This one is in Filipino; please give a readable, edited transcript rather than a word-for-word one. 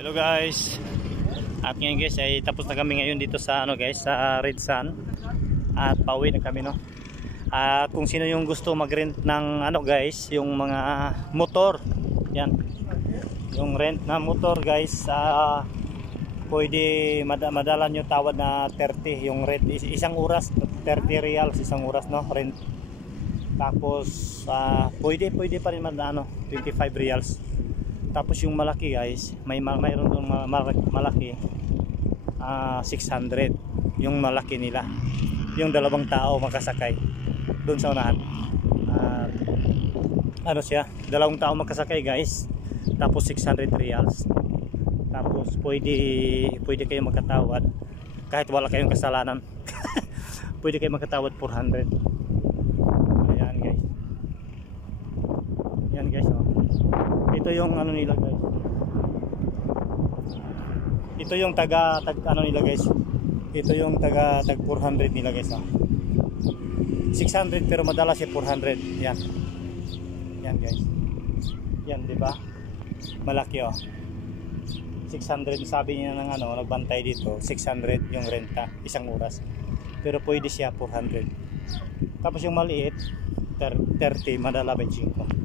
Hello guys. At ngayon guys ay tapos na kami ngayon dito sa guys sa Red Sun. At pauwi na kami no. At kung sino yung gusto mag-rent ng guys, yung mga motor. Yan. Yung rent na motor guys, pwede madala nyo tawad na 30 yung rent isang oras, 30 reals isang oras no rent. Tapos pwede pa rin 25 reals. Tapos yung malaki guys, mayroon dong malaki 600 yung malaki nila. Yung dalawang tao makasakay doon sa unahan. Dalawang tao makasakay guys. Tapos 600 reals. Tapos pwede kayo magkatawad kahit wala kayong kasalanan. Pwede kayo magkatawad 400. Ayan guys. Yan guys oh. Ito yung nila guys. Ito yung tag nila guys. Ito yung tag 400 nila guys oh. 600 pero madalas siya 400. Yan. Yan guys. Yan, di ba? Malaki oh. 600 sabi niya ng nagbantay dito, 600 yung renta isang oras. Pero pwede siya 400. Tapos yung maliit 30 madala 25.